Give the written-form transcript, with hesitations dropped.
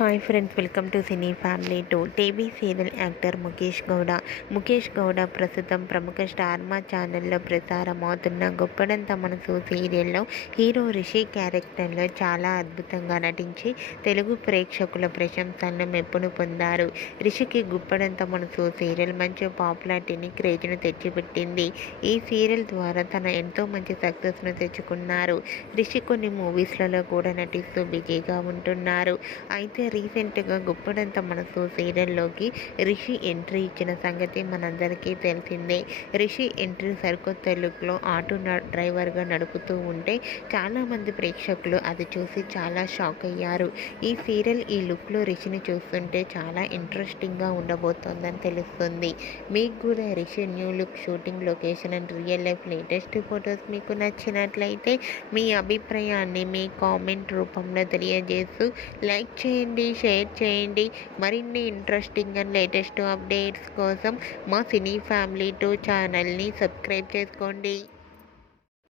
Hi friends, welcome to cine family two. TV serial actor Mukesh Gowda ప్రస్తుతం ప్రముఖ star మా ఛానల్లో ప్రసారమవుతున్న గొప్పడంత మనసు సీరియల్లో హీరో రిషి క్యారెక్టర్లో చాలా అద్భుతంగా నటించి తెలుగు ప్రేక్షకుల ప్రశంసలను మెప్పును పొందారు. రిషికి గుప్పడంత మనసు సీరియల్ మంచి పాపులారిటీని, క్రేజ్ను తెచ్చిపెట్టింది. ఈ సీరియల్ ద్వారా తన ఎంతో మంచి సక్సెస్ను తెచ్చుకున్నారు. రిషి కొన్ని మూవీస్లలో కూడా నటిస్తూ బిజీగా ఉంటున్నారు. అయితే రీసెంట్గా గుప్పడంత మనసు సీరియల్లోకి రిషి ఎంట్రీ ఇచ్చిన సంగతి మనందరికీ తెలిసిందే. రిషి ఎంట్రీ సరికొత్త లుక్లో ఆటో డ్రైవర్గా నడుపుతూ ఉంటే చాలామంది ప్రేక్షకులు అది చూసి చాలా షాక్ అయ్యారు. ఈ సీరియల్ ఈ లుక్లో రిషిని చూస్తుంటే చాలా ఇంట్రెస్టింగ్గా ఉండబోతోందని తెలుస్తుంది. మీకు కూడా Rishi new look, shooting location and real life latest photos మీకు నచ్చినట్లయితే మీ అభిప్రాయాన్ని మీ కామెంట్ రూపంలో తెలియజేస్తూ లైక్ చేయండి, షేర్ చేయండి. మరిన్ని ఇంట్రెస్టింగ్ అండ్ లేటెస్ట్ అప్డేట్స్ కోసం మా సినీ ఫ్యామిలీ 2 ఛానల్ని సబ్స్క్రైబ్ చేసుకోండి.